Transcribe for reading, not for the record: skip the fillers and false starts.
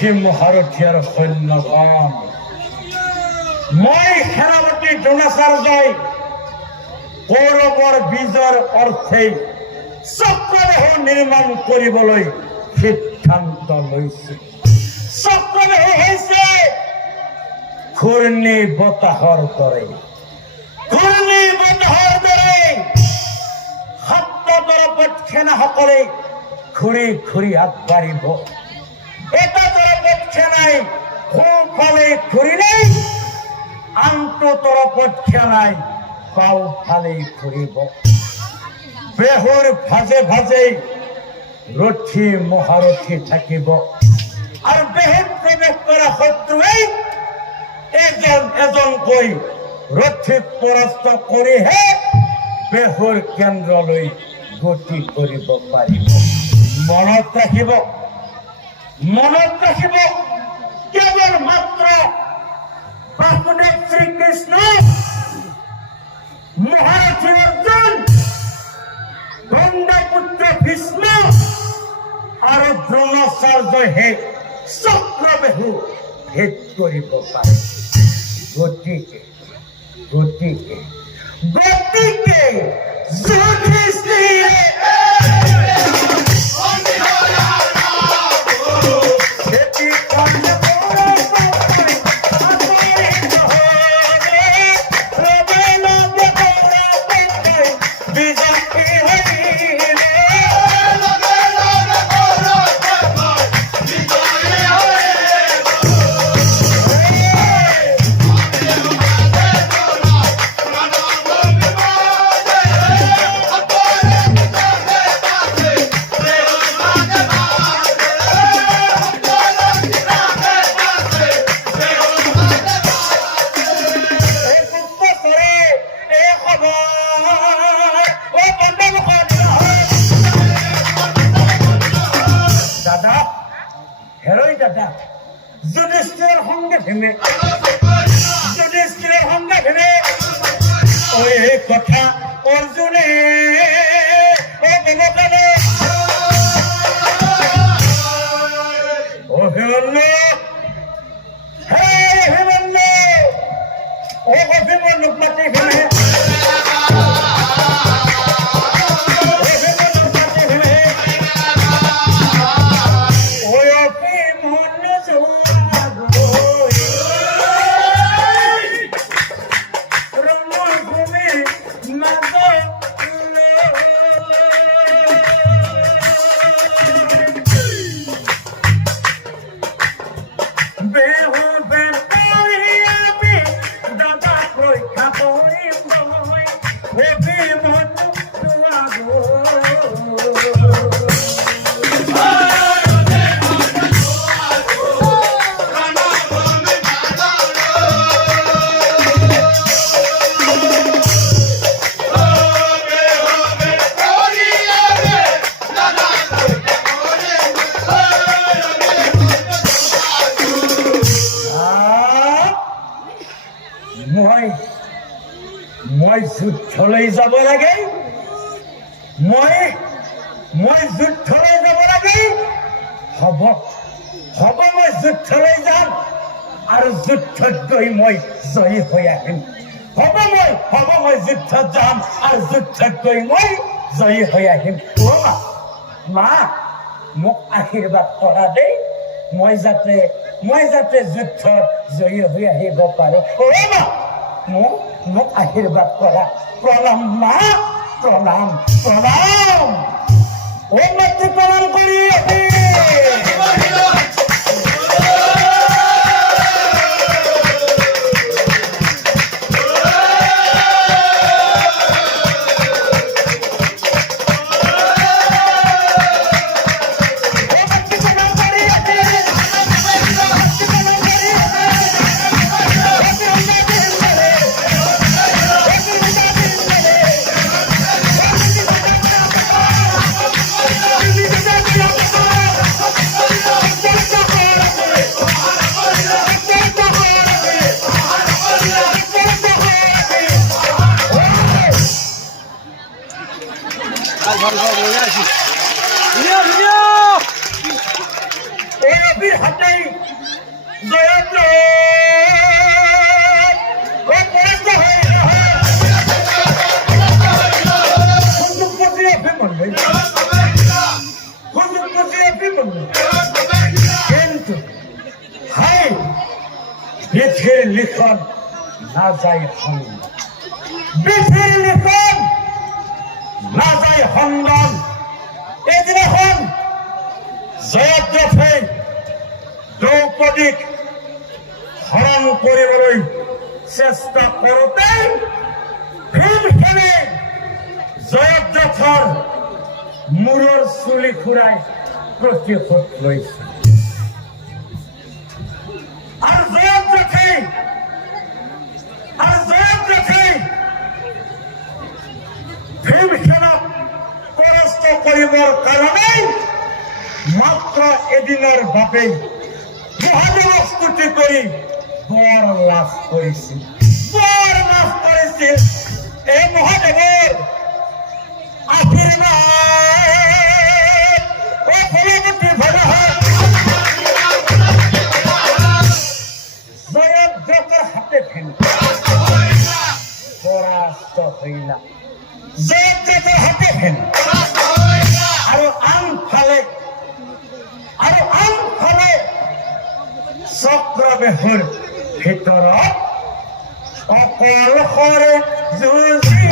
ৰথী মহাৰথী আৰু সৈন্যগণ, মই সেনাপতি দ্ৰোণাচাৰ্যই কৌৰৱৰ বীজৰ অৰ্থে চক্ৰবেহু নিৰ্মাণ কৰিবলৈ সিদ্ধান্ত লৈছো। চক্ৰবেহু হৈছে ঘূৰ্ণী বতাহৰ দৰে, ঘূৰ্ণী বতাহৰ দৰে সাতটা তৰপত সেনাসকলে ঘূৰি ঘূৰি আগবাঢ়িব। এটা তৰপত সেনাই সোঁফালে ঘূৰিলে আনটো তৰপত সেনাই বাওঁফালে ঘূৰিব। বেহুৰ ভাজে ভাজে ৰথী মহাৰথী থাকিব আৰু বেহুত প্ৰৱেশ কৰা শত্ৰুৱে এজন এজনকৈ ৰথীক পৰাস্ত কৰিহে বেহুৰ কেন্দ্ৰলৈ গতি কৰিব পাৰিব। মনত ৰাখিব, মনত ৰাখিব, কেৱল মাত্ৰ বাসুদেৱ শ্ৰীকৃষ্ণ, মহাৰথী অৰ্জুন, গণ্ডপুত্ৰ ভীষ্ম আৰু দ্ৰোণাচাৰ্যহে চক্ৰবেহু ভেদ কৰিব পাৰে। গতিকে গতিকে গতিকে যুধিষ্ঠিৰে যুধিষ্ঠিৰৰ সংগে ভীমে, যুধিষ্ঠিৰৰ সংগে ভীমে এই কথা অৰ্জুনে হিৰণ্য অভিমন্যুক মাতি ভীমে মই যুদ্ধলৈ যাব লাগে, মই যুদ্ধলৈ যাব লাগে। হ'ব হ'ব, মই যুদ্ধলৈ যাম আৰু যুদ্ধত গৈ মই জয়ী হৈ আহিম। হ'ব মই যুদ্ধত যাম আৰু যুদ্ধত গৈ মই জয়ী হৈ আহিম। মা, মোক আশীৰ্বাদ কৰা দেই, মই যাতে যুদ্ধত জয়ী হৈ আহিব পাৰো। মা, মোক আশীৰ্বাদ কৰা। প্ৰণাম মা, প্ৰণাম প্ৰণাম। মাতৃ প্ৰণাম কৰি ভিডিও কিন্তু হাই বিধিৰ লিখন না যায় খণ্ডন, বিধিৰ লিখন না যায় খণ্ডন। এদিনাখন জয়দ্ৰথে দ্ৰৌপদীক হৰণ কৰিবলৈ চেষ্টা কৰোঁতে ভীমসেনে জয়দ্ৰথৰ মূৰৰ চুলি খুৰাই প্ৰতিশোধ লৈছে। আৰু জয়দ্ৰথে ভীমসেনক পৰাস্ত কৰিবৰ কাৰণে মাত্ৰ এদিনৰ বাবে মহাদেৱক স্তুতি কৰি বৰ লাভ কৰিছিল, বৰ লাভ কৰিছিল। এই মহাদেৱৰ আশীৰ্বাদ জয়দ্ৰথৰ হাতে ফেন পৰাস্ত হইলা, জয়দ্ৰথৰ হাতে ফেন। আৰু আনফালে চক্ৰবেহুৰ ভিতৰত অকলশৰে যুঁজি